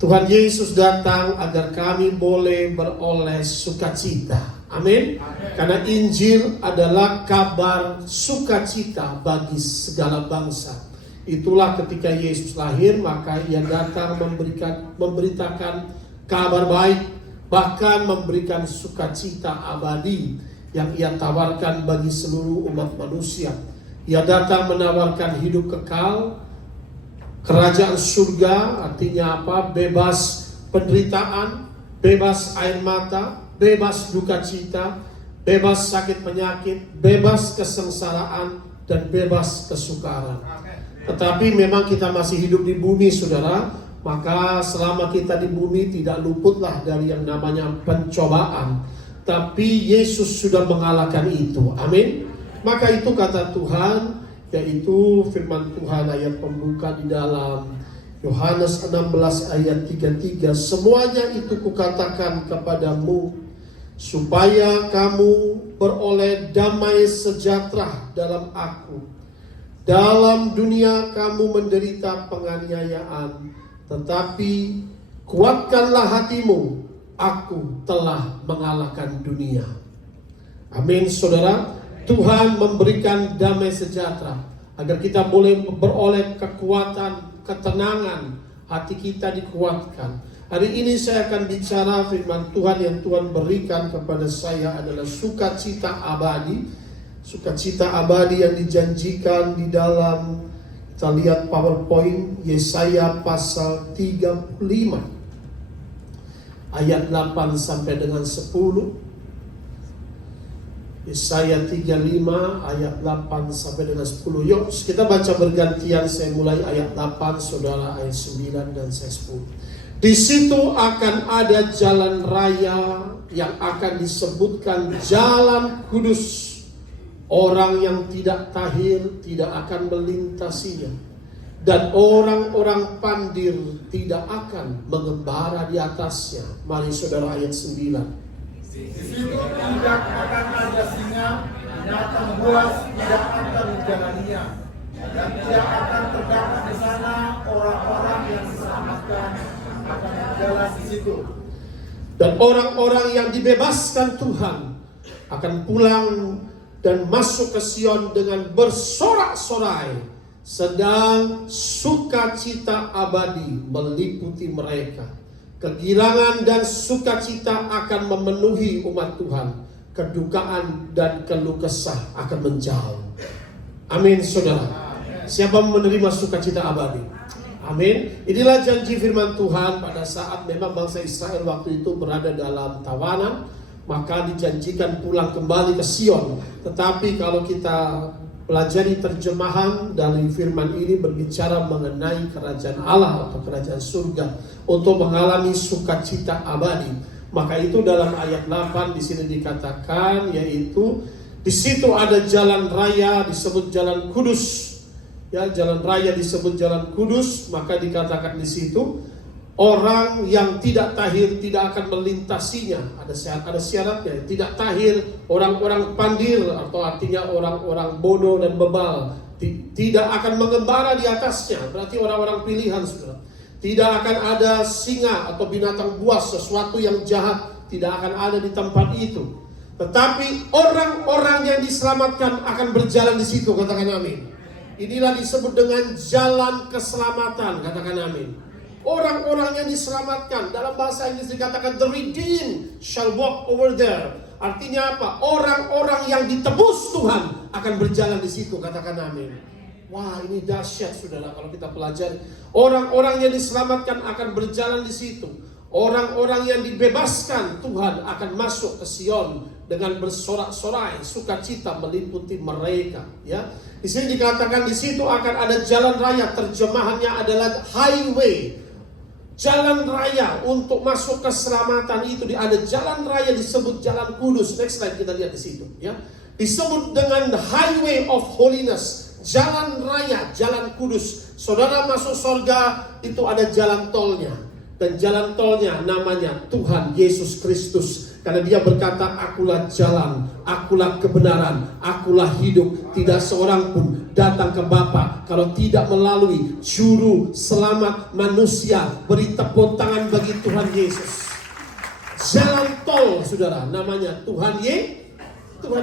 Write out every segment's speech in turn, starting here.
Tuhan Yesus datang agar kami boleh beroleh sukacita. Amin. Karena Injil adalah kabar sukacita bagi segala bangsa. Itulah ketika Yesus lahir, maka ia datang memberitakan kabar baik, bahkan memberikan sukacita abadi yang ia tawarkan bagi seluruh umat manusia. Ia datang menawarkan hidup kekal, kerajaan surga, artinya apa? Bebas penderitaan, bebas air mata, bebas duka cita, bebas sakit penyakit, bebas kesengsaraan, dan bebas kesukaran. Tetapi memang kita masih hidup di bumi, saudara. Maka selama kita di bumi tidak luputlah dari yang namanya pencobaan. Tapi Yesus sudah mengalahkan itu. Amin. Maka itu kata Tuhan, yaitu firman Tuhan ayat pembuka di dalam Yohanes 16 ayat 33. Semuanya itu kukatakan kepadamu, supaya kamu beroleh damai sejahtera dalam aku. Dalam dunia kamu menderita penganiayaan, tetapi kuatkanlah hatimu, aku telah mengalahkan dunia. Amin, saudara. Tuhan memberikan damai sejahtera agar kita boleh beroleh kekuatan, ketenangan, hati kita dikuatkan. Hari ini saya akan bicara firman Tuhan yang Tuhan berikan kepada saya adalah sukacita abadi. Sukacita abadi yang dijanjikan di dalam, kita lihat PowerPoint, Yesaya pasal 35 ayat 8 sampai dengan 10. Yesaya 35 ayat 8 sampai dengan 10. Yuk kita baca bergantian, saya mulai ayat 8, saudara ayat 9 dan saya 10. Di situ akan ada jalan raya yang akan disebutkan jalan kudus. Orang yang tidak tahir tidak akan melintasinya, dan orang-orang pandir tidak akan mengembara di atasnya. Mari saudara ayat 9. Di situ tidak akan ada singa, binatang buas tidak akan menjalaninya, dan tidak akan terdapat di sana orang-orang yang diselamatkan akan berjalan di situ. Dan orang-orang yang dibebaskan Tuhan akan pulang dan masuk ke Sion dengan bersorak-sorai, sedang sukacita abadi meliputi mereka. Kegirangan dan sukacita akan memenuhi umat Tuhan. Kedukaan dan keluh kesah akan menjauh. Amin, saudara. Siapa menerima sukacita abadi? Amin. Inilah janji firman Tuhan pada saat memang bangsa Israel waktu itu berada dalam tawanan, maka dijanjikan pulang kembali ke Sion. Tetapi kalau kita pelajari terjemahan dari firman ini berbicara mengenai kerajaan Allah atau kerajaan surga untuk mengalami sukacita abadi. Maka itu dalam ayat 8 di sini dikatakan, yaitu di situ ada jalan raya disebut jalan kudus. Ya, jalan raya disebut jalan kudus, maka dikatakan di situ orang yang tidak tahir tidak akan melintasinya. Ada syaratnya. Tidak tahir, orang-orang pandir atau artinya orang-orang bodoh dan bebal tidak akan mengembara di atasnya. Berarti orang-orang pilihan, saudara. Tidak akan ada singa atau binatang buas, sesuatu yang jahat tidak akan ada di tempat itu. Tetapi orang-orang yang diselamatkan akan berjalan di situ. Katakan amin. Inilah disebut dengan jalan keselamatan. Katakan amin. Orang-orang yang diselamatkan, dalam bahasa Inggris dikatakan the redeemed shall walk over there. Artinya apa? Orang-orang yang ditebus Tuhan akan berjalan di situ. Katakan amin. Wah, ini dahsyat, saudara, kalau kita pelajari. Orang-orang yang diselamatkan akan berjalan di situ. Orang-orang yang dibebaskan Tuhan akan masuk ke Sion dengan bersorak-sorai, sukacita meliputi mereka. Ya, di sini dikatakan di situ akan ada jalan raya. Terjemahannya adalah highway. Jalan raya untuk masuk keselamatan itu ada jalan raya disebut jalan kudus. Next slide kita lihat di situ, ya. Disebut dengan the highway of holiness, jalan raya, jalan kudus. Saudara masuk surga itu ada jalan tolnya, dan jalan tolnya namanya Tuhan Yesus Kristus. Karena dia berkata, akulah jalan, akulah kebenaran, akulah hidup. Tidak seorang pun datang ke Bapa kalau tidak melalui juru selamat manusia. Beri tepuk tangan Yesus. Jalan tol, saudara, namanya Tuhan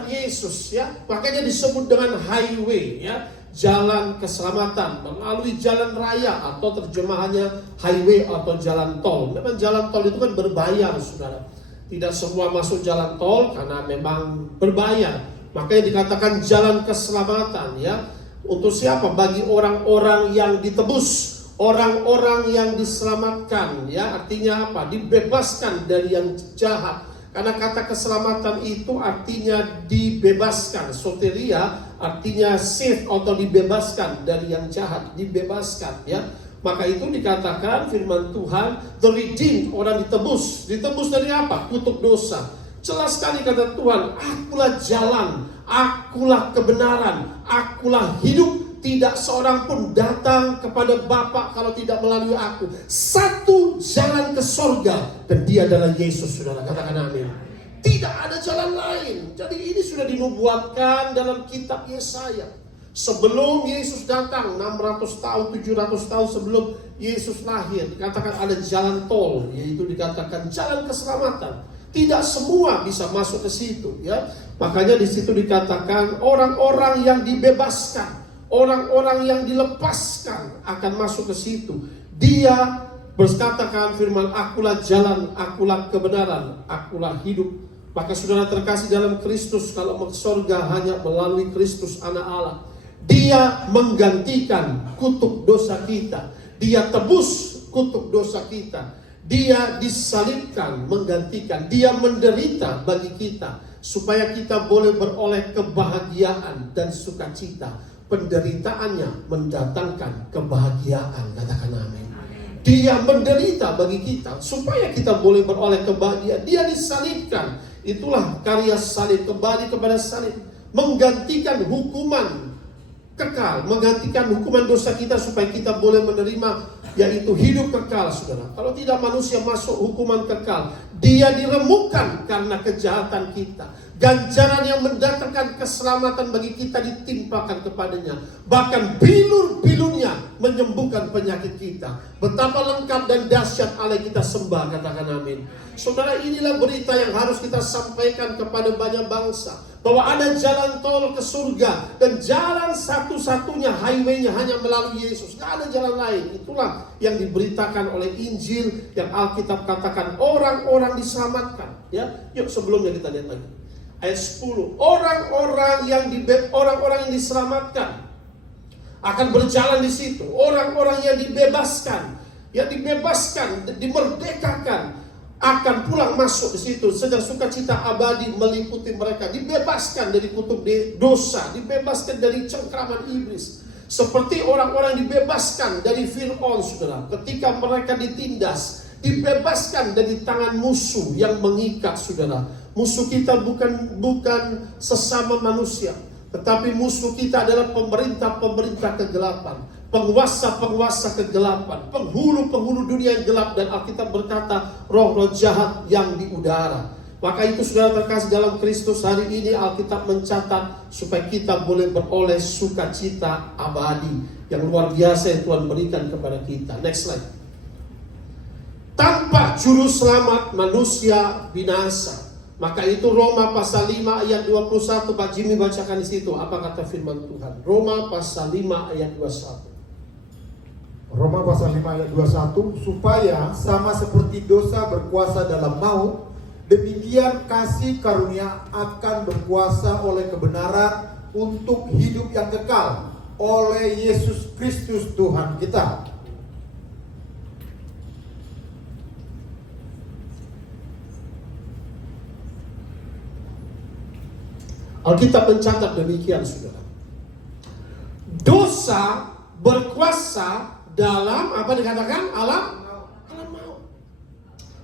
Yesus, ya. Makanya disebut dengan highway, ya. Jalan keselamatan melalui jalan raya, atau terjemahannya highway atau jalan tol. Memang jalan tol itu kan berbayar, saudara. Tidak semua masuk jalan tol karena memang berbayar. Makanya dikatakan jalan keselamatan, ya. Untuk siapa? Bagi orang-orang yang ditebus, orang-orang yang diselamatkan, ya. Artinya apa? Dibebaskan dari yang jahat. Karena kata keselamatan itu artinya dibebaskan. Soteria artinya save atau dibebaskan dari yang jahat, dibebaskan, ya. Maka itu dikatakan firman Tuhan, the redeemed, orang ditebus. Ditebus dari apa? Kutuk dosa. Jelas sekali kata Tuhan, akulah jalan, akulah kebenaran, akulah hidup. Tidak seorang pun datang kepada Bapa kalau tidak melalui aku. Satu jalan ke sorga, dan dia adalah Yesus, saudara. Katakan amin. Tidak ada jalan lain. Jadi ini sudah dinubuatkan dalam kitab Yesaya. Sebelum Yesus datang, 600 tahun, 700 tahun sebelum Yesus lahir, dikatakan ada jalan tol, yaitu dikatakan jalan keselamatan. Tidak semua bisa masuk ke situ, ya. Makanya di situ dikatakan orang-orang yang dibebaskan, orang-orang yang dilepaskan akan masuk ke situ. Dia berkatakan firman, akulah jalan, akulah kebenaran, akulah hidup. Maka saudara terkasih dalam Kristus, kalau mau ke surga hanya melalui Kristus anak Allah. Dia menggantikan kutuk dosa kita. Dia tebus kutuk dosa kita. Dia disalibkan, menggantikan. Dia menderita bagi kita, supaya kita boleh beroleh kebahagiaan dan sukacita. Penderitaannya mendatangkan kebahagiaan. Katakan amin. Dia menderita bagi kita supaya kita boleh beroleh kebahagiaan. Dia disalibkan. Itulah karya salib. Kembali kepada salib, menggantikan hukuman kekal, menggantikan hukuman dosa kita supaya kita boleh menerima, yaitu hidup kekal, saudara. Kalau tidak, manusia masuk hukuman kekal. Dia diremukkan karena kejahatan kita. Ganjaran yang mendatangkan keselamatan bagi kita ditimpakan kepadanya. Bahkan bilur-bilurnya menyembuhkan penyakit kita. Betapa lengkap dan dahsyat Allah kita sembah. Katakan amin. Saudara, inilah berita yang harus kita sampaikan kepada banyak bangsa. Bahwa ada jalan tol ke surga. Dan jalan satu-satunya, highway-nya hanya melalui Yesus. Tidak ada jalan lain. Itulah yang diberitakan oleh Injil, yang Alkitab katakan orang-orang diselamatkan. Ya, yuk sebelumnya kita lihat lagi. Ayat 10. Orang-orang yang diselamatkan akan berjalan di situ. Orang-orang yang dibebaskan, dimerdekakan, akan pulang masuk di situ. Sedang sukacita abadi meliputi mereka. Dibebaskan dari kutuk dosa, dibebaskan dari cengkraman iblis. Seperti orang-orang dibebaskan dari Fir'aun, saudara, ketika mereka ditindas, dibebaskan dari tangan musuh yang mengikat, saudara. Musuh kita bukan sesama manusia, tetapi musuh kita adalah pemerintah-pemerintah kegelapan, penguasa-penguasa kegelapan, penghulu-penghulu dunia yang gelap, dan Alkitab berkata roh-roh jahat yang di udara. Maka itu saudara terkasih dalam Kristus, hari ini Alkitab mencatat supaya kita boleh beroleh sukacita abadi yang luar biasa yang Tuhan berikan kepada kita. Next slide. Tanpa juru selamat manusia binasa. Maka itu Roma pasal 5 ayat 21. Pak Jimmy bacakan di situ apa kata firman Tuhan. Roma pasal 5 ayat 21. Roma pasal 5 ayat 21, supaya sama seperti dosa berkuasa dalam maut, demikian kasih karunia akan berkuasa oleh kebenaran untuk hidup yang kekal oleh Yesus Kristus Tuhan kita. Alkitab mencatat demikian, saudara. Dosa berkuasa dalam apa dikatakan? Alam maut.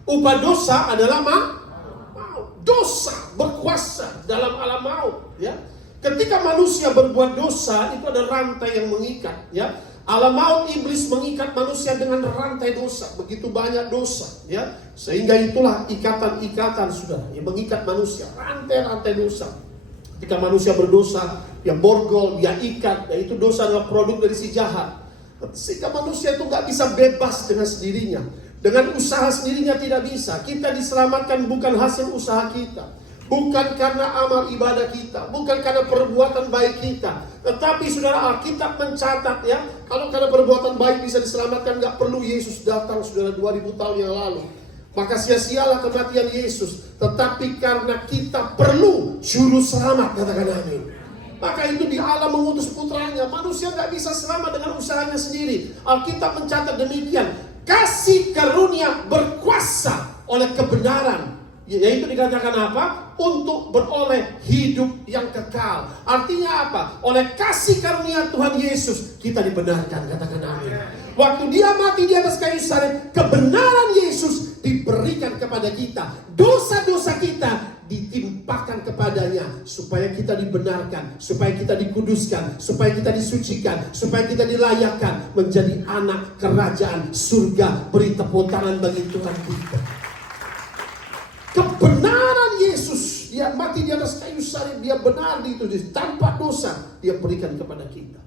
Upah dosa adalah maut. Dosa berkuasa dalam alam maut, ya. Ketika manusia berbuat dosa, itu ada rantai yang mengikat, ya. Alam maut, iblis mengikat manusia dengan rantai dosa. Begitu banyak dosa, ya. Sehingga itulah ikatan-ikatan, saudara, yang mengikat manusia, rantai-rantai dosa. Ketika manusia berdosa, dia borgol, dia ikat, yaitu dosa adalah produk dari si jahat. Sehingga manusia itu gak bisa bebas dengan sendirinya. Dengan usaha sendirinya tidak bisa. Kita diselamatkan bukan hasil usaha kita, bukan karena amal ibadah kita, bukan karena perbuatan baik kita. Tetapi saudara, Alkitab mencatat ya, kalau karena perbuatan baik bisa diselamatkan, nggak perlu Yesus datang saudara 2000 tahun yang lalu. Maka sia-sialah kematian Yesus. Tetapi karena kita perlu juru selamat, katakan amin. Maka itu di Allah mengutus putranya. Manusia nggak bisa selamat dengan usahanya sendiri. Alkitab mencatat demikian. Kasih karunia berkuasa oleh kebenaran, yaitu dikatakan apa? Untuk beroleh hidup yang kekal. Artinya apa? Oleh kasih karunia Tuhan Yesus kita dibenarkan, katakan amin. Waktu dia mati di atas kayu salib, kebenaran Yesus diberikan kepada kita. Dosa-dosa kita ditimpakan kepadanya supaya kita dibenarkan, supaya kita dikuduskan, supaya kita disucikan, supaya kita dilayakkan menjadi anak kerajaan surga. Beri tepuk tangan bagi Tuhan kita. Kebenaran Yesus, dia mati di atas kayu salib, dia benar itu tanpa dosa, dia berikan kepada kita.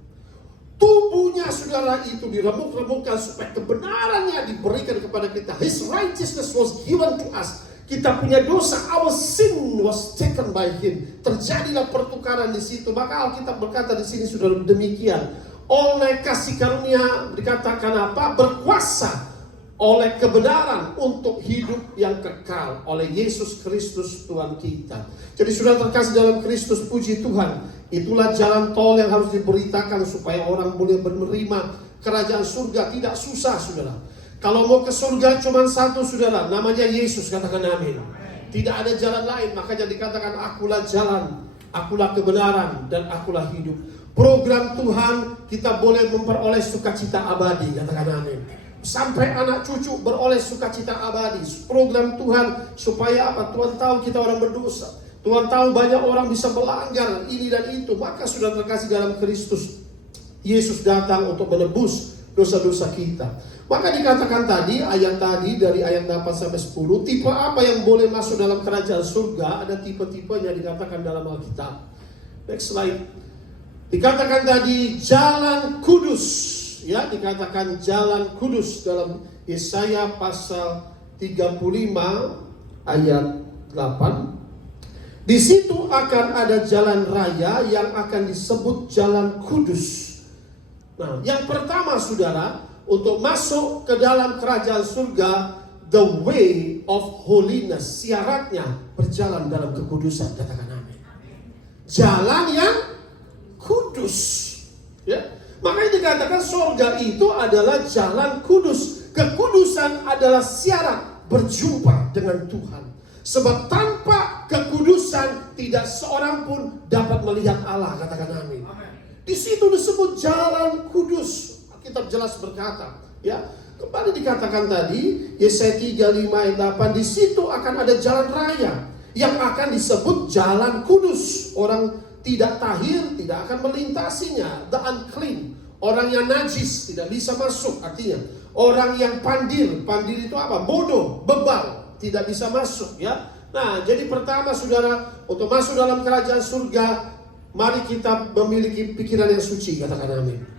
Tubuhnya saudara itu diremuk-remukkan supaya kebenarannya diberikan kepada kita. His righteousness was given to us. Kita punya dosa, our sin was taken by him. Terjadilah pertukaran di situ. Maka Alkitab berkata di sini saudara demikian. Oleh kasih karunia dikatakan apa? Berkuasa oleh kebenaran untuk hidup yang kekal oleh Yesus Kristus Tuhan kita. Jadi sudah terkasih dalam Kristus, puji Tuhan. Itulah jalan tol yang harus diberitakan supaya orang boleh menerima kerajaan surga. Tidak susah saudara. Kalau mau ke surga cuma satu saudara, namanya Yesus, katakan amin. Tidak ada jalan lain, makanya dikatakan akulah jalan, akulah kebenaran, dan akulah hidup. Program Tuhan kita boleh memperoleh sukacita abadi, katakan amin. Sampai anak cucu beroleh sukacita abadi. Program Tuhan supaya apa? Tuhan tahu kita orang berdosa. Tuhan tahu banyak orang bisa melanggar ini dan itu. Maka sudah terkasih dalam Kristus, Yesus datang untuk menebus dosa-dosa kita. Maka dikatakan tadi, ayat tadi dari ayat 8 sampai 10, tipe apa yang boleh masuk dalam kerajaan surga? Ada tipe-tipenya dikatakan dalam Alkitab. Next slide. Dikatakan tadi jalan kudus, ya, dikatakan jalan kudus dalam Yesaya pasal 35 ayat 8. Di situ akan ada jalan raya yang akan disebut jalan kudus. Nah, yang pertama saudara, untuk masuk ke dalam kerajaan surga, the way of holiness, syaratnya berjalan dalam kekudusan, katakan amin. Jalan yang kudus, ya. Makanya dikatakan surga itu adalah jalan kudus. Kekudusan adalah syarat berjumpa dengan Tuhan. Sebab tanpa kekudusan tidak seorang pun dapat melihat Allah, katakan amin. Di situ disebut jalan kudus. Kitab jelas berkata, ya, kembali dikatakan tadi Yesaya 35 ayat 8, di situ akan ada jalan raya yang akan disebut jalan kudus. Orang tidak tahir tidak akan melintasinya. The unclean, orang yang najis tidak bisa masuk. Artinya orang yang pandir itu apa? Bodoh, bebal, tidak bisa masuk, ya. Nah, jadi pertama saudara, untuk masuk dalam kerajaan surga, mari kita memiliki pikiran yang suci, katakan amin.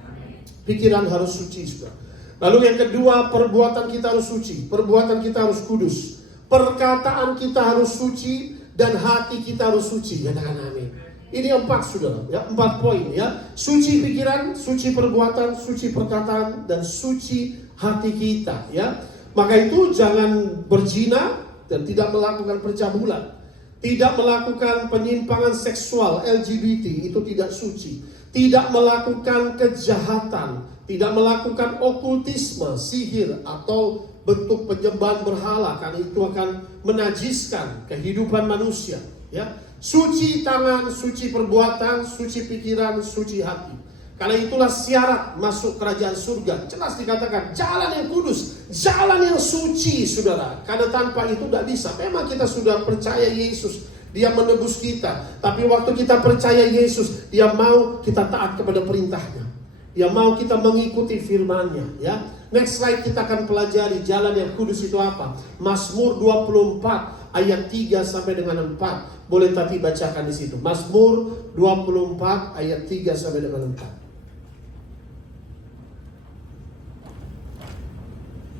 Pikiran harus suci, saudara. Lalu yang kedua, perbuatan kita harus suci, perbuatan kita harus kudus, perkataan kita harus suci, dan hati kita harus suci, katakan amin. Ini 4 saudara, ya, 4 poin, ya. Suci pikiran, suci perbuatan, suci perkataan, dan suci hati kita, ya. Maka itu jangan berzina dan tidak melakukan percabulan, tidak melakukan penyimpangan seksual LGBT, itu tidak suci. Tidak melakukan kejahatan, tidak melakukan okultisme, sihir, atau bentuk penyembahan berhala, karena itu akan menajiskan kehidupan manusia, ya. Suci tangan, suci perbuatan, suci pikiran, suci hati. Karena itulah syarat masuk kerajaan surga. Jelas dikatakan jalan yang kudus, jalan yang suci, saudara. Karena tanpa itu tidak bisa. Memang kita sudah percaya Yesus, Dia menebus kita. Tapi waktu kita percaya Yesus, Dia mau kita taat kepada perintahnya. Dia mau kita mengikuti firman-Nya, ya. Next slide, kita akan pelajari jalan yang kudus itu apa. Mazmur 24 ayat 3 sampai dengan 4. Boleh tadi bacakan di situ. Mazmur 24 ayat 3 sampai dengan 4.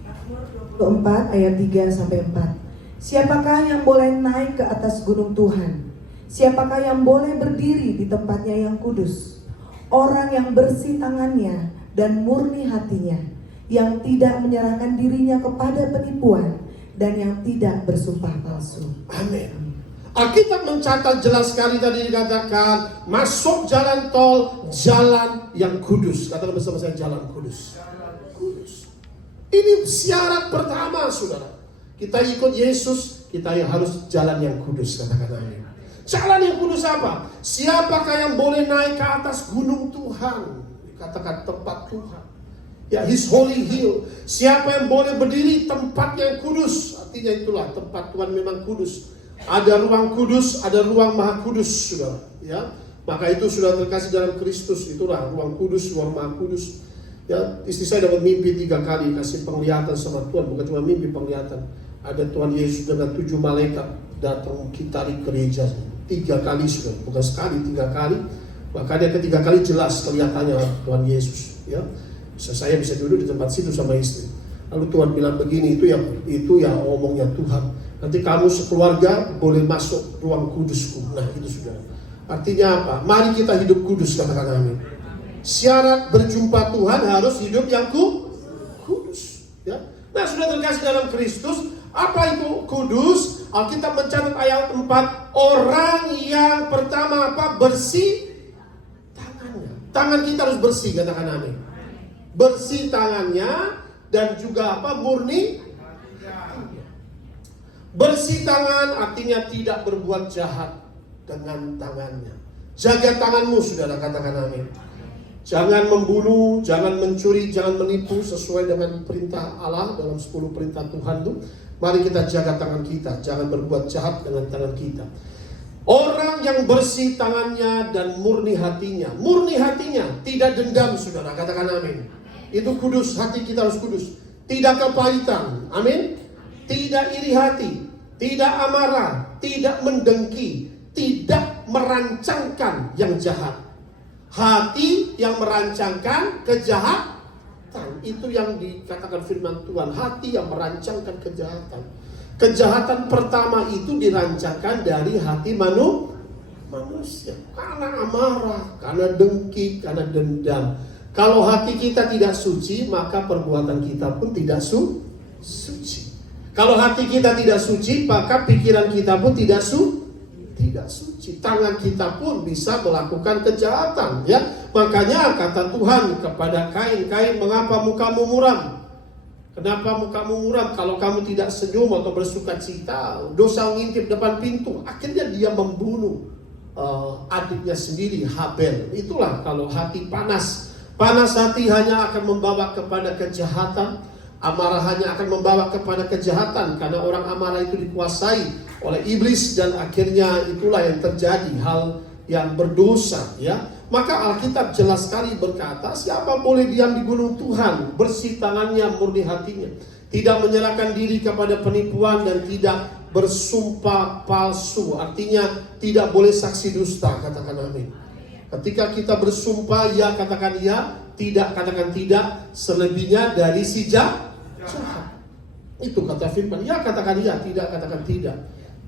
Mazmur 24 keempat ayat 3-4. Siapakah yang boleh naik ke atas gunung Tuhan? Siapakah yang boleh berdiri di tempatnya yang kudus? Orang yang bersih tangannya dan murni hatinya, yang tidak menyerahkan dirinya kepada penipuan dan yang tidak bersumpah palsu. Amin. Alkitab mencatat jelas sekali tadi dikatakan masuk jalan tol, jalan yang kudus. Katakan bersama saya, jalan kudus. Kudus. Ini syarat pertama, saudara. Kita ikut Yesus, kita harus jalan yang kudus. Katakan amin. Jalan yang kudus apa? Siapakah yang boleh naik ke atas gunung Tuhan? Dikatakan tempat Tuhan. Ya, His holy hill. Siapa yang boleh berdiri tempat yang kudus? Artinya itulah tempat Tuhan memang kudus. Ada ruang kudus, ada ruang maha kudus, saudara. Ya, maka itu sudah terkasih dalam Kristus. Itulah ruang kudus, ruang maha kudus. Ya, istri saya dapat mimpi 3 kali kasih penglihatan sama Tuhan, bukan cuma mimpi, penglihatan. Ada Tuhan Yesus dengan 7 malaikat datang mengitari gereja 3 kali, sudah, bukan sekali, 3 kali. Makanya ketiga kali jelas kelihatannya Tuhan Yesus. Ya, saya bisa duduk di tempat situ sama istri. Lalu Tuhan bilang begini, itu yang omongnya Tuhan. Nanti kamu sekeluarga boleh masuk ruang kudusku. Nah, itu sudah. Artinya apa? Mari kita hidup kudus, katakan amin. Syarat berjumpa Tuhan harus hidup yang kudus. Ya. Nah, sudah terkasih dalam Kristus. Apa itu kudus? Alkitab mencatat ayat 4. Orang yang pertama apa? Bersih tangannya. Tangan kita harus bersih, katakan amin. Bersih tangannya dan juga apa? Murni. Bersih tangan artinya tidak berbuat jahat dengan tangannya. Jaga tanganmu, saudara, katakan amin. Jangan membunuh, jangan mencuri, jangan menipu sesuai dengan perintah Allah dalam 10 perintah Tuhan itu. Mari kita jaga tangan kita, jangan berbuat jahat dengan tangan kita. Orang yang bersih tangannya dan murni hatinya. Murni hatinya, tidak dendam, saudara, katakan amin. Itu kudus, hati kita harus kudus. Tidak kepahitan, amin. Tidak iri hati, tidak amarah, tidak mendengki, tidak merancangkan yang jahat. Hati yang merancangkan kejahatan, itu yang dikatakan firman Tuhan. Hati yang merancangkan kejahatan. Kejahatan pertama itu dirancangkan dari hati manusia. Karena amarah, karena dengki, karena dendam. Kalau hati kita tidak suci, maka perbuatan kita pun tidak suci. Kalau hati kita tidak suci, maka pikiran kita pun tidak suci. Tangan kita pun bisa melakukan kejahatan. Ya, makanya kata Tuhan kepada Kain, mengapa mukamu muram? Kenapa mukamu muram? Kalau kamu tidak senyum atau bersukacita, dosa ngintip depan pintu. Akhirnya dia membunuh adiknya sendiri, Habel. Itulah kalau hati panas. Panas hati hanya akan membawa kepada kejahatan. Amarah hanya akan membawa kepada kejahatan, karena orang amarah itu dikuasai oleh iblis dan akhirnya itulah yang terjadi, hal yang berdosa. Ya, maka Alkitab jelas sekali berkata, siapa boleh diam di gunung Tuhan, bersih tangannya, murni hatinya, tidak menyerahkan diri kepada penipuan dan tidak bersumpah palsu. Artinya tidak boleh saksi dusta, katakan amin. Ketika kita bersumpah ya katakan ya, tidak katakan tidak, selebihnya dari si jahat. Itu kata firman. Ya katakan ya, tidak katakan tidak.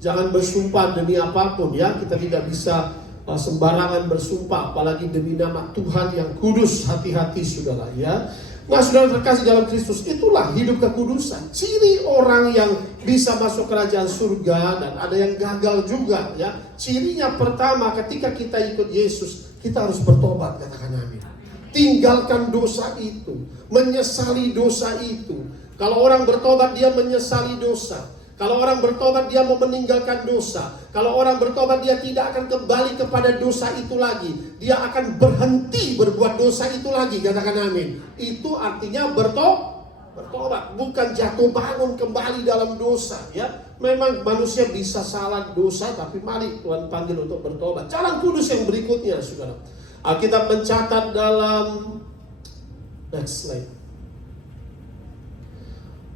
Jangan bersumpah demi apapun, ya. Kita tidak bisa sembarangan bersumpah, apalagi demi nama Tuhan yang kudus. Hati-hati, saudara, ya. Nah, saudara terkasih dalam Kristus, itulah hidup kekudusan. Ciri orang yang bisa masuk kerajaan surga, dan ada yang gagal juga, ya. Cirinya pertama, ketika kita ikut Yesus, kita harus bertobat, katakan amin. Tinggalkan dosa itu, menyesali dosa itu. Kalau orang bertobat, dia menyesali dosa. Kalau orang bertobat, dia mau meninggalkan dosa. Kalau orang bertobat, dia tidak akan kembali kepada dosa itu lagi. Dia akan berhenti berbuat dosa itu lagi, katakan amin. Itu artinya bertobat, bukan jatuh bangun kembali dalam dosa, ya. Memang manusia bisa salah dosa, tapi mari Tuhan panggil untuk bertobat. Jalan kudus yang berikutnya, saudara. Alkitab mencatat dalam next slide.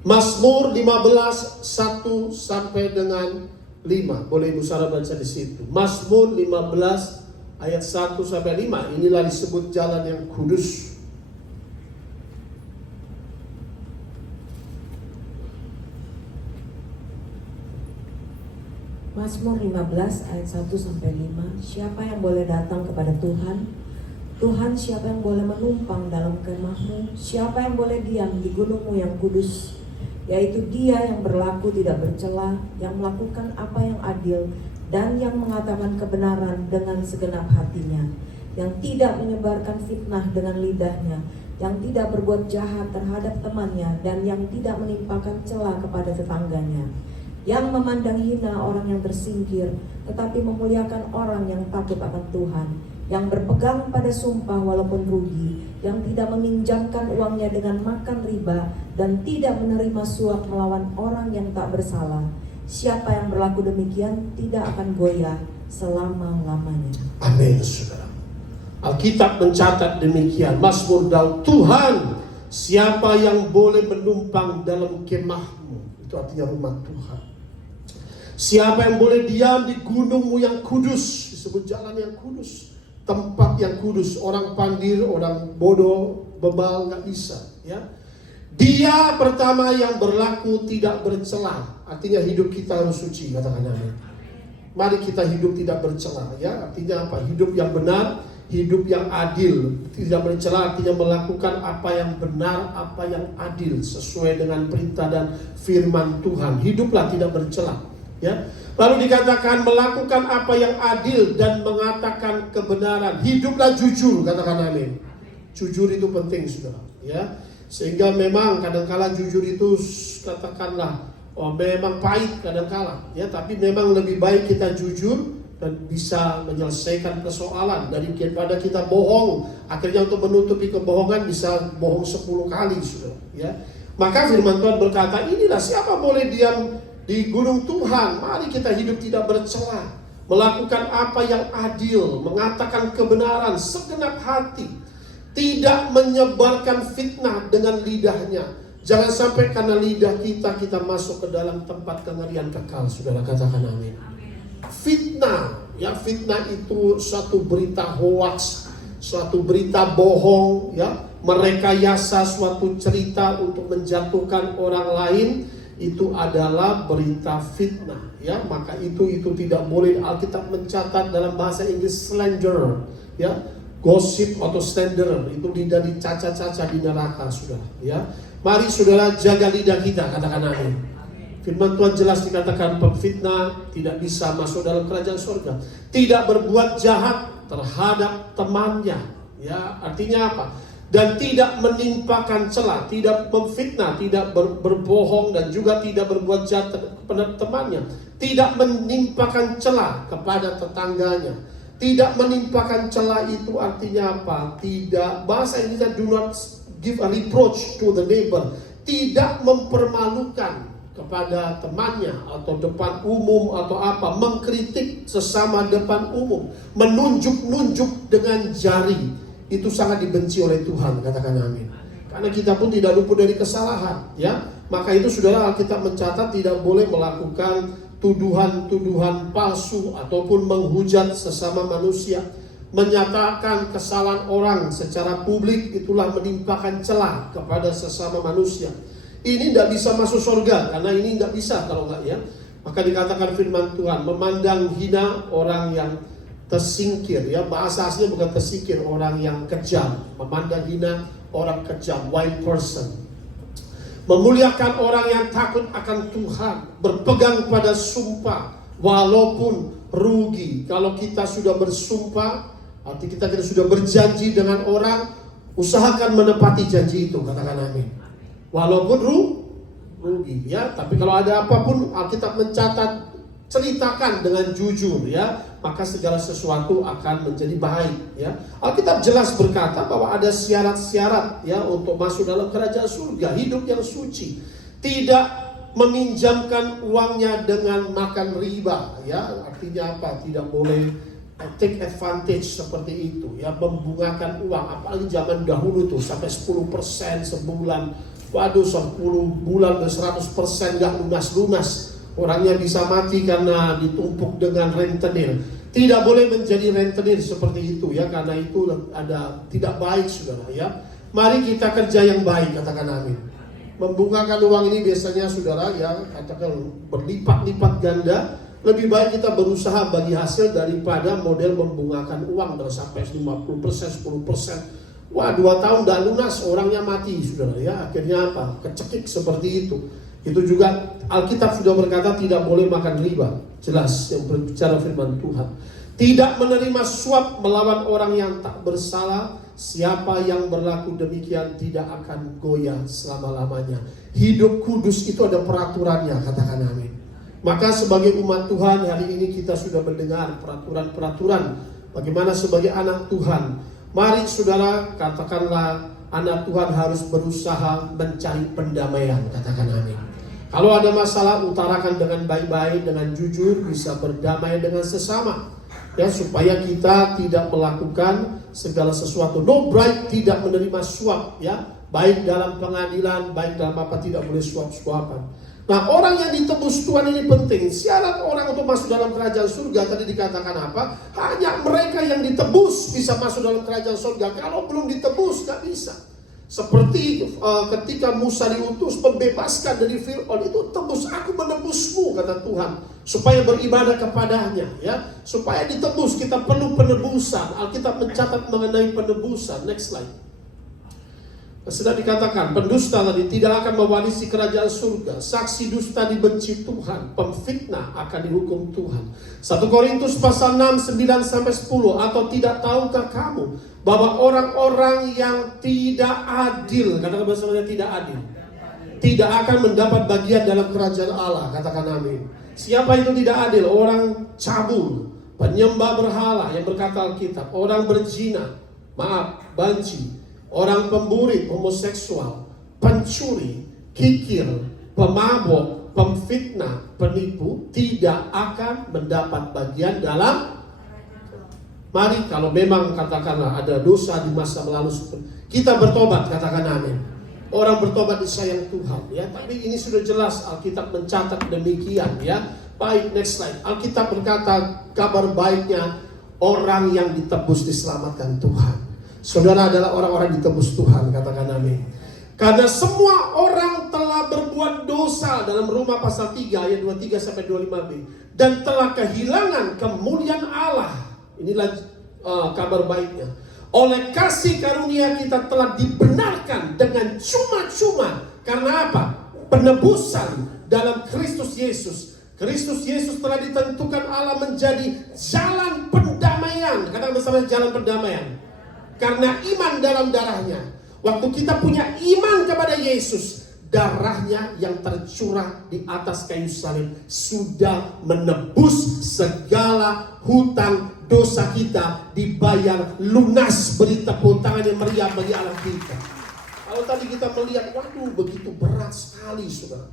Mazmur 15 1 sampai dengan 5. Boleh Ibu Sarah baca di situ. Mazmur 15 ayat 1 sampai 5. Inilah disebut jalan yang kudus. Mazmur 15 ayat 1 sampai 5. Siapa yang boleh datang kepada Tuhan? Tuhan, siapa yang boleh menumpang dalam kemahmu? Siapa yang boleh diam di gunungmu yang kudus? Yaitu dia yang berlaku tidak bercela, yang melakukan apa yang adil, dan yang mengatakan kebenaran dengan segenap hatinya, yang tidak menyebarkan fitnah dengan lidahnya, yang tidak berbuat jahat terhadap temannya, dan yang tidak menimpakan cela kepada tetangganya, yang memandang hina orang yang tersingkir, tetapi memuliakan orang yang takut akan Tuhan, yang berpegang pada sumpah walaupun rugi, yang tidak meminjamkan uangnya dengan makan riba, dan tidak menerima suap melawan orang yang tak bersalah. Siapa yang berlaku demikian tidak akan goyah selama-lamanya. Amin, saudara. Alkitab mencatat demikian, Mazmur Daud, Tuhan, siapa yang boleh menumpang dalam kemahmu? Itu artinya rumah Tuhan. Siapa yang boleh diam di gunungmu yang kudus? Disebut jalan yang kudus, tempat yang kudus. Orang pandir, orang bodoh, bebal nggak bisa. Ya, dia pertama yang berlaku tidak bercela. Artinya hidup kita harus suci, katakan amin. Mari kita hidup tidak bercela. Ya, artinya apa? Hidup yang benar, hidup yang adil. Tidak bercela artinya melakukan apa yang benar, apa yang adil, sesuai dengan perintah dan firman Tuhan. Hiduplah tidak bercela. Ya. Lalu dikatakan melakukan apa yang adil dan mengatakan kebenaran. Hiduplah jujur, katakan amin. Jujur itu penting, saudara. Ya, sehingga memang kadangkala jujur itu katakanlah, memang pahit kadangkala. Ya, tapi memang lebih baik kita jujur dan bisa menyelesaikan persoalan daripada kita bohong. Akhirnya untuk menutupi kebohongan bisa bohong 10 kali, saudara. Ya, maka firman Tuhan berkata, inilah siapa boleh diam di gunung Tuhan. Mari kita hidup tidak bercela, melakukan apa yang adil, mengatakan kebenaran segenap hati, tidak menyebarkan fitnah dengan lidahnya. Jangan sampai karena lidah kita masuk ke dalam tempat kengerian kekal. Saudara, katakan amin. Fitnah, ya, fitnah itu suatu berita hoax, suatu berita bohong, ya, merekayasa suatu cerita untuk menjatuhkan orang lain. Itu adalah berita fitnah, ya. Maka itu tidak boleh. Alkitab mencatat dalam bahasa Inggris slander, ya, gosip atau slander, itu lidah dicaca-caca di neraka, saudara. Ya, mari saudara jaga lidah kita, katakan amin. Firman Tuhan jelas dikatakan pemfitnah tidak bisa masuk dalam kerajaan surga. Tidak berbuat jahat terhadap temannya, ya, artinya apa? Dan tidak menimpakan cela, tidak memfitnah, tidak berbohong, dan juga tidak berbuat jahat kepada temannya. Tidak menimpakan cela kepada tetangganya. Tidak menimpakan cela itu artinya apa? Tidak, bahasa Inggrisnya, do not give a reproach to the neighbor. Tidak mempermalukan kepada temannya atau depan umum atau apa, mengkritik sesama depan umum, menunjuk-nunjuk dengan jari. Itu sangat dibenci oleh Tuhan, katakan amin. Karena kita pun tidak luput dari kesalahan, ya. Maka itu saudara, Alkitab mencatat tidak boleh melakukan tuduhan-tuduhan palsu ataupun menghujat sesama manusia. Menyatakan kesalahan orang secara publik itulah menimpakan celah kepada sesama manusia. Ini tidak bisa masuk surga, karena ini tidak bisa kalau enggak, ya. Maka dikatakan firman Tuhan, memandang hina orang yang tersingkir, ya, bahasa aslinya bukan tersingkir, orang yang kejam, memandang hina orang kejam, wild person. Memuliakan orang yang takut akan Tuhan, berpegang pada sumpah walaupun rugi. Kalau kita sudah bersumpah, arti kita sudah berjanji dengan orang, usahakan menepati janji itu, katakan amin. Walaupun rugi, ya. Tapi kalau ada apapun, Alkitab mencatat, ceritakan dengan jujur, ya, maka segala sesuatu akan menjadi baik, ya. Alkitab jelas berkata bahwa ada syarat-syarat, ya, untuk masuk dalam kerajaan surga, hidup yang suci, tidak meminjamkan uangnya dengan makan riba, ya. Artinya apa? Tidak boleh take advantage seperti itu, ya, membungakan uang, apalagi zaman dahulu tuh sampai 10% sebulan. Waduh, 10 bulan 100% gak lunas-lunas. Orangnya bisa mati karena ditumpuk dengan rentenir. Tidak boleh menjadi rentenir seperti itu, ya, karena itu ada tidak baik, saudara, ya. Mari kita kerja yang baik, katakan amin. Membungakan uang ini biasanya, saudara, ya, katakan berlipat-lipat ganda. Lebih baik kita berusaha bagi hasil daripada model membungakan uang dan sampai 50%, 10%. Wah, 2 tahun udah lunas, orangnya mati, saudara. Ya, akhirnya apa? Kecekik seperti itu. Itu juga Alkitab sudah berkata tidak boleh makan riba. Jelas yang berbicara firman Tuhan. Tidak menerima suap melawan orang yang tak bersalah. Siapa yang berlaku demikian tidak akan goyah selama-lamanya. Hidup kudus itu ada peraturannya, katakan amin. Maka sebagai umat Tuhan hari ini kita sudah mendengar peraturan-peraturan bagaimana sebagai anak Tuhan. Mari saudara, katakanlah anak Tuhan harus berusaha mencari pendamaian, katakan amin. Kalau ada masalah, utarakan dengan baik-baik, dengan jujur, bisa berdamai dengan sesama. Ya, supaya kita tidak melakukan segala sesuatu. No bribe, tidak menerima suap, ya. Baik dalam pengadilan, baik dalam apa, tidak boleh suap-suapan. Nah, orang yang ditebus Tuhan ini penting. Syarat orang untuk masuk dalam kerajaan surga tadi dikatakan apa? Hanya mereka yang ditebus bisa masuk dalam kerajaan surga. Kalau belum ditebus, gak bisa. Seperti ketika Musa diutus membebaskan dari Fir'aun, itu tebus, aku menebusmu, kata Tuhan, supaya beribadah kepadanya, ya, supaya ditebus kita perlu penebusan. Alkitab mencatat mengenai penebusan. Next slide. Sudah dikatakan pendusta tadi tidak akan mewarisi kerajaan surga. Saksi dusta dibenci Tuhan, pemfitnah akan dihukum Tuhan. 1 Korintus pasal 6, 9 sampai 10. Atau tidak tahukah kamu bahwa orang-orang yang tidak adil, katakan bersama-sama, tidak adil, tidak akan mendapat bagian dalam kerajaan Allah, katakan amin. Siapa itu tidak adil? Orang cabul, penyembah berhala yang berkata Alkitab, orang berzina, banci, orang pemburi, homoseksual, pencuri, kikir, pemabuk, pemfitnah, penipu, tidak akan mendapat bagian dalam. Mari kalau memang katakanlah ada dosa di masa lalu, kita bertobat, katakan amin. Orang bertobat disayang Tuhan, ya. Tapi ini sudah jelas Alkitab mencatat demikian, ya. Baik, next slide. Alkitab berkata kabar baiknya orang yang ditebus diselamatkan Tuhan. Saudara adalah orang-orang ditebus Tuhan, katakan amin. Karena semua orang telah berbuat dosa dalam Roma pasal 3 ayat 23 sampai 25b dan telah kehilangan kemuliaan Allah. Inilah kabar baiknya. Oleh kasih karunia kita telah dibenarkan dengan cuma-cuma. Karena apa? Penebusan dalam Kristus Yesus. Kristus Yesus telah ditentukan Allah menjadi jalan pendamaian. Katakan bersama, jalan pendamaian. Karena iman dalam darahnya. Waktu kita punya iman kepada Yesus, darahnya yang tercurah di atas kayu salib sudah menebus segala hutang dosa kita, dibayar lunas. Beri tepuk tangan yang meriah bagi Allah kita. Kalau tadi kita melihat, waduh begitu berat sekali, saudara.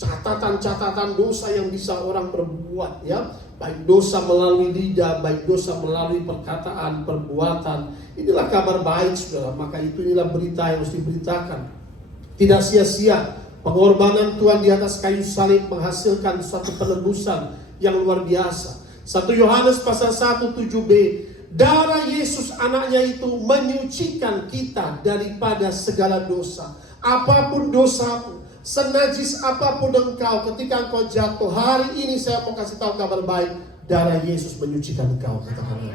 Catatan-catatan dosa yang bisa orang perbuat, ya. Baik dosa melalui lidah, baik dosa melalui perkataan, perbuatan. Inilah kabar baik, saudara. Maka inilah berita yang harus diberitakan. Tidak sia-sia pengorbanan Tuhan di atas kayu salib menghasilkan suatu penebusan yang luar biasa. 1 Yohanes pasal 1, 7b. Darah Yesus anaknya itu menyucikan kita daripada segala dosa. Apapun dosamu, senajis apapun engkau, ketika engkau jatuh, hari ini saya mau kasih tahu kabar baik. Darah Yesus menyucikan engkau, katakan amin.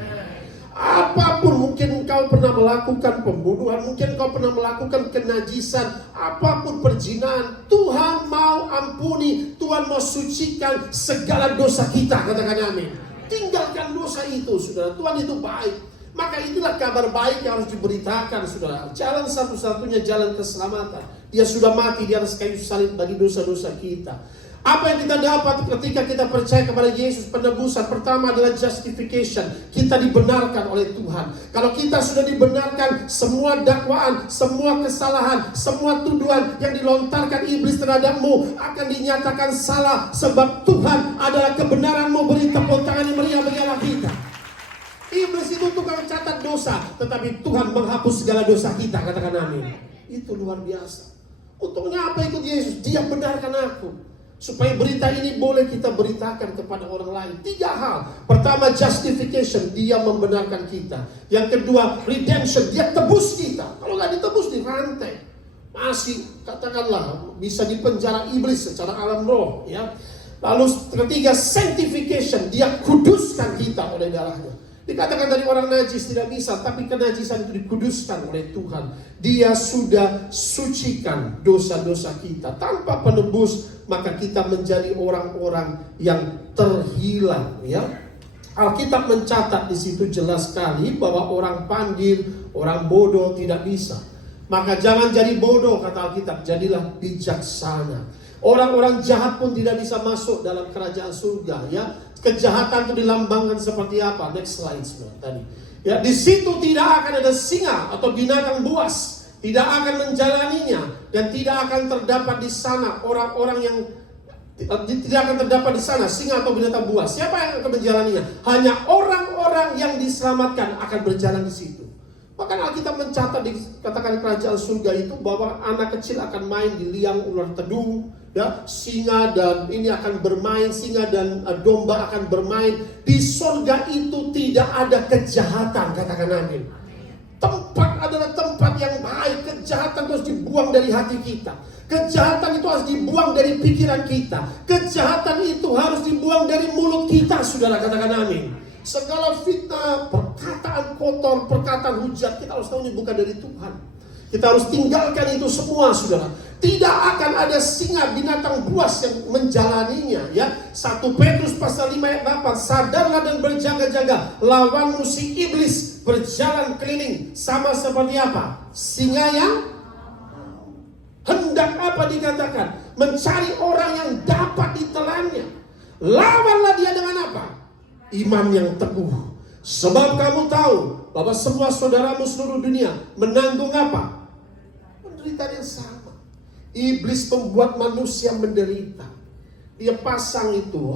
Apapun, mungkin engkau pernah melakukan pembunuhan, mungkin engkau pernah melakukan kenajisan, apapun perzinaan, Tuhan mau ampuni, Tuhan mau sucikan segala dosa kita, katakan amin. Tinggalkan dosa itu, saudara. Tuhan itu baik. Maka itulah kabar baik yang harus diberitakan, saudara. Jalan satu-satunya jalan keselamatan. Dia sudah mati di atas kayu salib bagi dosa-dosa kita. Apa yang kita dapat ketika kita percaya kepada Yesus? Penebusan pertama adalah justification. Kita dibenarkan oleh Tuhan. Kalau kita sudah dibenarkan, semua dakwaan, semua kesalahan, semua tuduhan yang dilontarkan iblis terhadapmu akan dinyatakan salah. Sebab Tuhan adalah kebenaranmu. Beri tepuk tangan yang meriah bagi Allah kita. Iblis itu tukang catat dosa, tetapi Tuhan menghapus segala dosa kita, katakan amin. Itu luar biasa. Untungnya apa ikut Yesus? Dia benarkan aku. Supaya berita ini boleh kita beritakan kepada orang lain. 3 hal. Pertama, justification. Dia membenarkan kita. Yang kedua, redemption. Dia tebus kita. Kalau nggak ditebus, dirantai. Masih, katakanlah, bisa dipenjara iblis secara alam roh. Ya. Lalu ketiga, sanctification, dia kuduskan kita oleh darahnya. Dikatakan dari orang najis tidak bisa, tapi kenajisan itu dikuduskan oleh Tuhan. Dia sudah sucikan dosa-dosa kita. Tanpa penebus, maka kita menjadi orang-orang yang terhilang, ya. Alkitab mencatat di situ jelas sekali bahwa orang pandai, orang bodoh tidak bisa. Maka jangan jadi bodoh, kata Alkitab, jadilah bijaksana. Orang-orang jahat pun tidak bisa masuk dalam kerajaan surga, ya. Kejahatan itu dilambangkan seperti apa? Next slide tadi. Ya, di situ tidak akan ada singa atau binatang buas, tidak akan menjalaninya, dan tidak akan terdapat di sana orang-orang yang tidak akan terdapat di sana singa atau binatang buas. Siapa yang akan menjalaninya? Hanya orang-orang yang diselamatkan akan berjalan di situ. Bahkan Alkitab mencatat dikatakan kerajaan surga itu bahwa anak kecil akan main di liang ular tedung, ya, singa dan ini akan bermain, singa dan domba akan bermain. Di surga itu tidak ada kejahatan, katakan amin. Tempat adalah tempat yang baik. Kejahatan harus dibuang dari hati kita. Kejahatan itu harus dibuang dari pikiran kita. Kejahatan itu harus dibuang dari mulut kita, saudara, katakan amin. Segala fitnah, perkataan kotor, perkataan hujat, kita harus tahu ini bukan dari Tuhan. Kita harus tinggalkan itu semua, saudara. Tidak akan ada singa binatang buas yang menjalaninya, ya. 1 Petrus pasal 5 ayat 8. Sadarlah dan berjaga-jaga, lawanmu si iblis berjalan keliling sama seperti apa? Singa yang hendak apa dikatakan? Mencari orang yang dapat ditelannya. Lawanlah dia dengan apa? Iman yang teguh. Sebab kamu tahu bahwa semua saudaramu seluruh dunia menanggung apa? Penderitaan yang sama. Iblis membuat manusia menderita. Dia pasang itu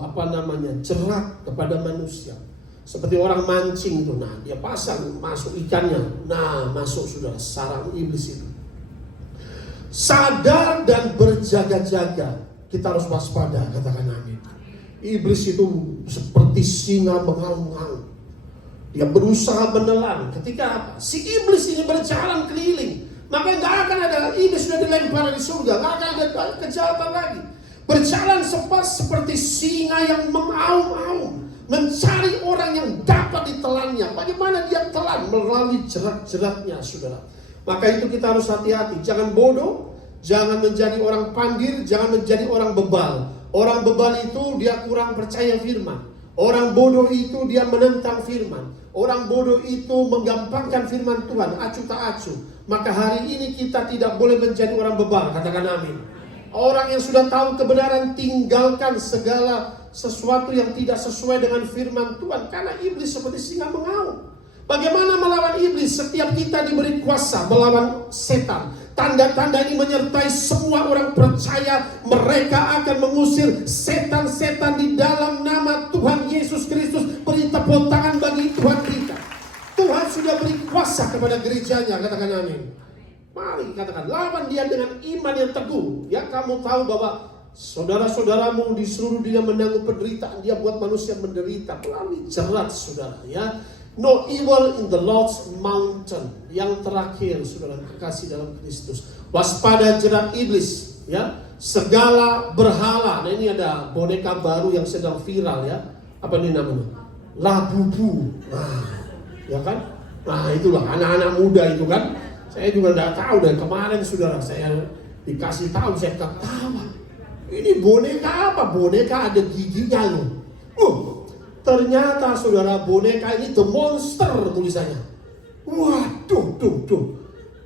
jerat kepada manusia. Seperti orang mancing itu, nah dia pasang masuk ikannya, nah masuk sudah sarang iblis itu. Sadar dan berjaga-jaga, kita harus waspada, katakan amin. Iblis itu seperti singa mengaum-ngaum. Dia berusaha menelan. Ketika si iblis ini berjalan keliling, maka nggak akan ada, iblis sudah dilempar di surga, nggak akan ada kejahatan lagi. Berjalan seperti singa yang mengaum-ngaum, mencari orang yang dapat ditelannya. Bagaimana dia telan? Melalui jerat-jeratnya, saudara. Maka itu kita harus hati-hati. Jangan bodoh, jangan menjadi orang pandir, jangan menjadi orang bebal. Orang bebal itu dia kurang percaya firman. Orang bodoh itu dia menentang firman. Orang bodoh itu menggampangkan firman Tuhan, acuh tak acuh. Maka hari ini kita tidak boleh menjadi orang bebal, katakan amin. Orang yang sudah tahu kebenaran, tinggalkan segala sesuatu yang tidak sesuai dengan firman Tuhan. Karena iblis seperti singa mengaum. Bagaimana melawan iblis? Setiap kita diberi kuasa melawan setan. Tanda-tanda ini menyertai semua orang percaya. Mereka akan mengusir setan-setan di dalam nama Tuhan Yesus Kristus. Beri tepuk tangan bagi Tuhan kita. Tuhan sudah beri kuasa kepada gerejanya, katakan amin. Mari katakan, lawan dia dengan iman yang teguh. Ya, kamu tahu bahwa saudara-saudaramu di seluruh dunia menanggung penderitaan. Dia buat manusia menderita melalui jerat, saudara, ya. No evil in the Lord's mountain. Yang terakhir, saudara kekasih dalam Kristus, waspada jerat iblis, ya. Segala berhala. Nah, ini ada boneka baru yang sedang viral, ya. Apa ini namanya? Labubu. Nah, ya kan? Nah, itulah anak-anak muda itu kan. Saya juga tidak tahu dari kemarin, saudara. Saya dikasih tahu, saya ketawa. Ini boneka apa? Boneka ada giginya loh. Ternyata saudara, boneka ini The Monster tulisannya. Waduh,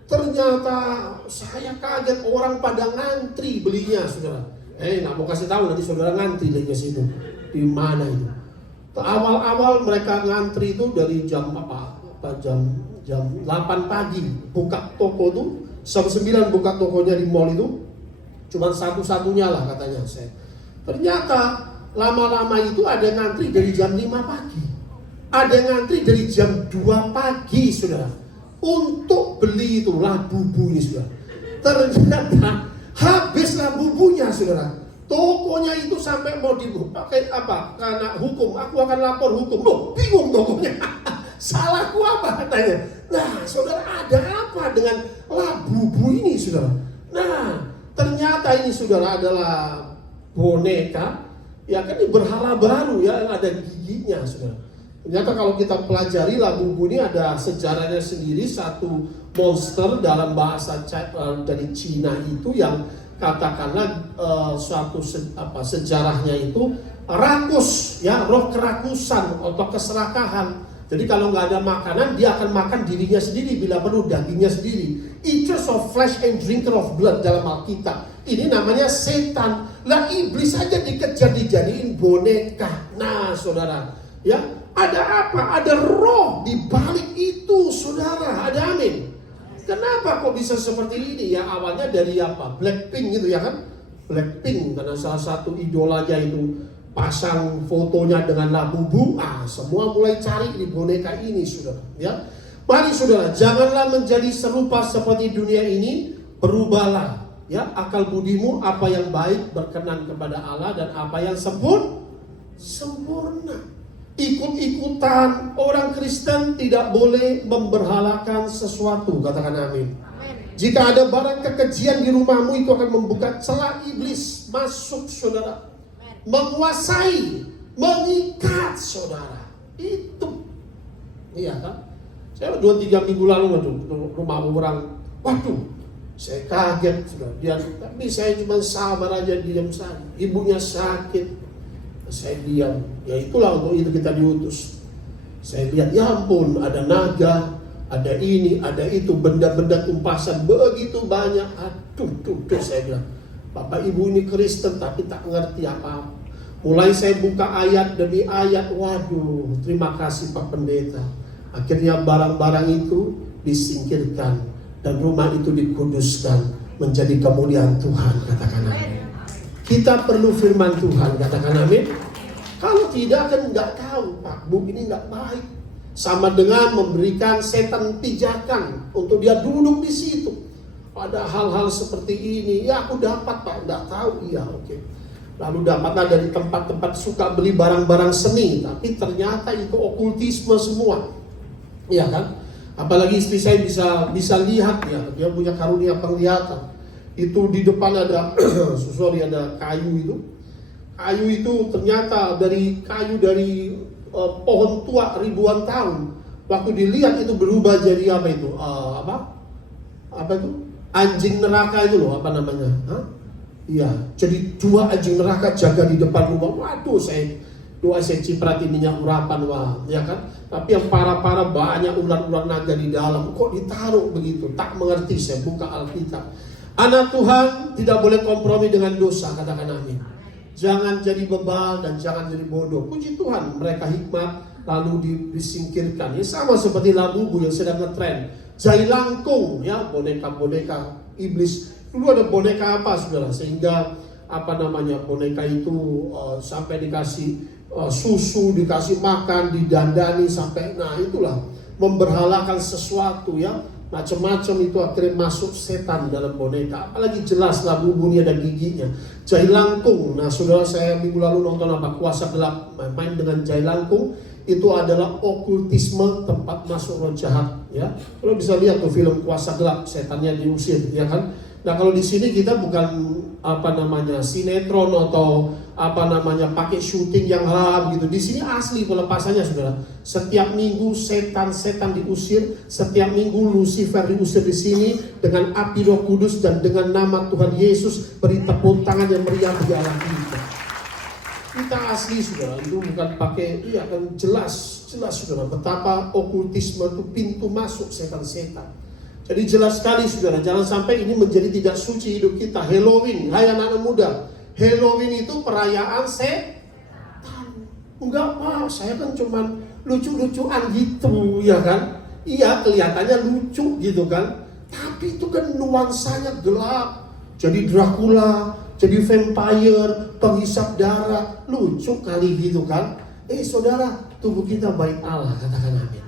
ternyata saya kaget, orang pada ngantri belinya, saudara. Nggak mau kasih tahu, nanti saudara ngantri lagi ke situ. Di mana itu? Awal-awal mereka ngantri itu dari jam jam 8 pagi buka toko tuh, jam 9 buka tokonya di mall itu. Cuma satu-satunya lah katanya saya. Ternyata lama-lama itu ada ngantri dari jam 5 pagi. Ada ngantri dari jam 2 pagi, saudara. Untuk beli itu labubu ini, saudara. Ternyata habis labubunya, saudara. Tokonya itu sampai mau dipakai apa? Karena hukum, aku akan lapor hukum. Loh, bingung tokonya. Salahku apa katanya? Nah, saudara, ada apa dengan labubu ini, saudara? Nah, ternyata ini, saudara, adalah boneka Ya kan ini berhala baru ya, yang ada giginya, saudara. Ternyata kalau kita pelajari labu-labu ini ada sejarahnya sendiri, satu monster dalam bahasa dari Cina itu yang katakanlah suatu sejarahnya itu rakus, ya, roh kerakusan atau keserakahan. Jadi kalau nggak ada makanan, dia akan makan dirinya sendiri, bila perlu dagingnya sendiri. Eaters of flesh and drinker of blood dalam Alkitab. Ini namanya setan. Lah iblis aja dikejar dijadiin boneka. Nah saudara, ya ada apa? Ada roh di balik itu, saudara. Ada amin. Kenapa kok bisa seperti ini? Ya awalnya dari apa? Blackpink gitu ya kan? Blackpink karena salah satu idolanya itu pasang fotonya dengan labubu, semua mulai cari di boneka ini, saudara. Ya, mari saudara, janganlah menjadi serupa seperti dunia ini, berubahlah, ya, akal budimu, apa yang baik berkenan kepada Allah dan apa yang sempurna. Ikut-ikutan orang Kristen tidak boleh memberhalakan sesuatu, katakan amin. Jika ada barang kekejian di rumahmu, itu akan membuka celah iblis masuk, saudara, menguasai, mengikat, saudara. Itu, iya kan? Saya 2-3 minggu lalu ke rumah orang, waduh, saya kaget, saudara. Tapi saya cuma sabar aja, diam saja. Ibunya sakit, saya diam. Ya itulah untuk itu kita diutus. Saya lihat, ya ampun, ada naga, ada ini, ada itu, benda-benda tumpasan begitu banyak. Aduh, saya bilang, Bapak Ibu ini Kristen tapi tak ngerti apa-apa. Mulai saya buka ayat demi ayat, waduh, terima kasih Pak Pendeta. Akhirnya barang-barang itu disingkirkan dan rumah itu dikuduskan menjadi kemuliaan Tuhan, katakan amin. Kita perlu firman Tuhan, katakan amin. Kalau tidak kan nggak tahu, Pak Bu, ini nggak baik. Sama dengan memberikan setan pijakan untuk dia duduk di situ. Pada hal-hal seperti ini, ya aku dapat Pak, nggak tahu, iya oke. Lalu dapatlah dari tempat-tempat suka beli barang-barang seni, tapi ternyata itu okultisme semua, ya kan? Apalagi istri saya bisa lihat ya, dia punya karunia penglihatan. Itu di depan ada, ada kayu itu. Kayu itu ternyata dari kayu dari pohon tua ribuan tahun. Waktu dilihat itu berubah jadi apa itu? Apa itu? Anjing neraka itu loh, apa namanya? Iya, jadi 2 anjing neraka jaga di depan rumah. Waduh, saya cipratin minyak urapan, wah, ya kan? Tapi yang parah-parah banyak ular-ular naga di dalam. Kok ditaruh begitu? Tak mengerti, saya buka Alkitab. Anak Tuhan tidak boleh kompromi dengan dosa, katakan amin. Jangan jadi bebal dan jangan jadi bodoh. Puji Tuhan, mereka hikmat lalu disingkirkan. Ya sama seperti labubu yang sedang ngetren. Jailangkung, ya, boneka-boneka iblis. Dulu ada boneka apa, saudara? Sehingga boneka itu sampai dikasih susu, dikasih makan, didandani sampai, nah itulah memberhalakan sesuatu, ya. Macam-macam itu akhirnya masuk setan dalam boneka. Apalagi jelas labubu ini ada giginya. Jailangkung. Nah saudara, saya minggu lalu nonton Kuasa Gelap, main dengan jailangkung. Itu adalah okultisme, tempat masuk roh jahat, ya. Kalau bisa lihat tuh film Kuasa Gelap, setannya diusir, ya kan. Nah kalau di sini kita bukan sinetron atau pakai syuting yang halal gitu. Di sini asli pelepasannya, saudara. Setiap minggu setan-setan diusir, setiap minggu Lucifer diusir di sini dengan api Roh Kudus dan dengan nama Tuhan Yesus. Beri tepuk tangan yang meriah bagi Allah kita. Kita asli, saudara. Itu bukan pakai, iya kan jelas saudara betapa okultisme itu pintu masuk setan-setan. Jadi jelas sekali, saudara, jangan sampai ini menjadi tidak suci hidup kita. Halloween, hai anak-anak muda, Halloween itu perayaan setan. Enggak Pak, saya kan cuman lucu-lucuan gitu, ya kan? Iya, kelihatannya lucu gitu kan. Tapi itu kan nuansanya gelap. Jadi Dracula, jadi vampire, penghisap darah, lucu kali gitu kan. Saudara, tubuh kita bait Allah, katakan amin.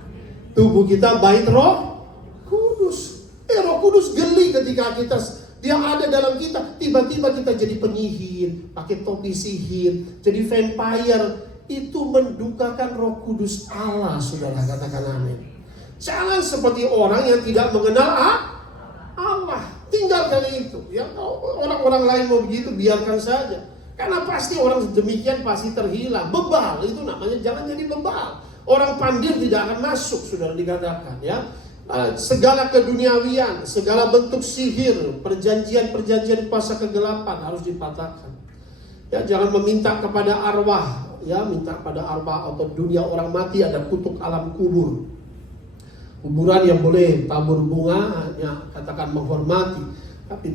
Tubuh kita bait Roh Kudus. Roh Kudus geli ketika dia ada dalam kita. Tiba-tiba kita jadi penyihir, pakai topi sihir, jadi vampire. Itu mendukakan Roh Kudus Allah, saudara, katakan amin. Jangan seperti orang yang tidak mengenal Allah. Tinggalkan itu, ya. Orang-orang lain mau begitu, biarkan saja. Karena pasti orang demikian pasti terhilang. Bebal itu namanya, jangan jadi bebal. Orang pandil tidak akan masuk, saudara, dikatakan ya. Segala keduniawian, segala bentuk sihir, perjanjian kuasa kegelapan harus dipatahkan. Ya, jangan meminta kepada arwah, ya, minta pada arwah atau dunia orang mati, ada kutuk alam kubur. Kuburan yang boleh tabur bunga, hanya katakan menghormati, tapi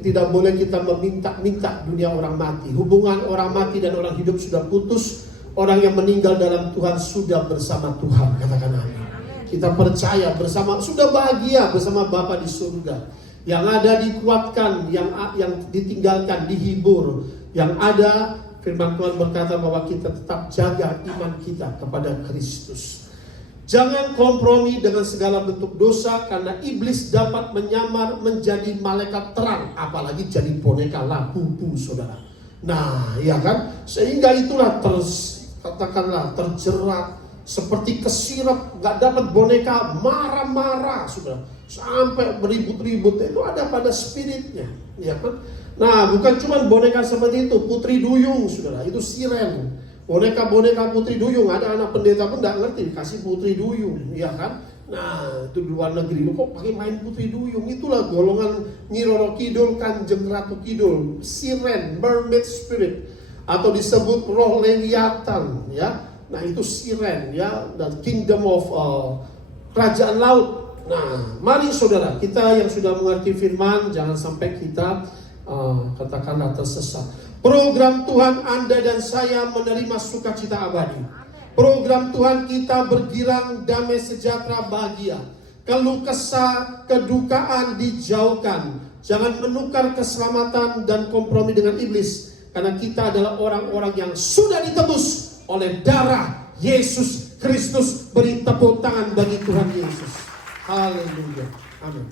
tidak boleh kita meminta-minta dunia orang mati. Hubungan orang mati dan orang hidup sudah putus. Orang yang meninggal dalam Tuhan sudah bersama Tuhan, katakan amin. Kita percaya bersama, sudah bahagia bersama Bapa di surga. Yang ada dikuatkan, yang ditinggalkan dihibur. Yang ada, firman Tuhan berkata bahwa kita tetap jaga iman kita kepada Kristus. Jangan kompromi dengan segala bentuk dosa, karena iblis dapat menyamar menjadi malaikat terang, apalagi jadi boneka labu, saudara. Nah, ya kan? Sehingga itulah katakanlah terjerat seperti kesirap, gak dapat boneka, marah-marah, saudara, sampai beribut-ribut. Itu ada pada spiritnya, ya kan? Nah, bukan cuma boneka seperti itu, putri duyung, saudara, itu siren. Boneka-boneka putri duyung, ada anak pendeta pun gak ngerti dikasih putri duyung, ya kan? Nah, itu di luar negeri, lo kok pakai main putri duyung? Itulah golongan Nyi Roro Kidul, Kanjeng Ratu Kidul, siren, mermaid spirit, atau disebut roh Leviathan, ya. Nah, itu siren, ya, dan kingdom of kerajaan laut. Nah, mari saudara, kita yang sudah mengerti firman, jangan sampai kita katakanlah tersesat. Program Tuhan Anda dan saya menerima sukacita abadi. Program Tuhan kita bergirang damai sejahtera bahagia. Keluh kesah, kedukaan dijauhkan. Jangan menukar keselamatan dan kompromi dengan iblis. Karena kita adalah orang-orang yang sudah ditebus oleh darah Yesus Kristus. Beri tepuk tangan bagi Tuhan Yesus. Haleluya. Amin.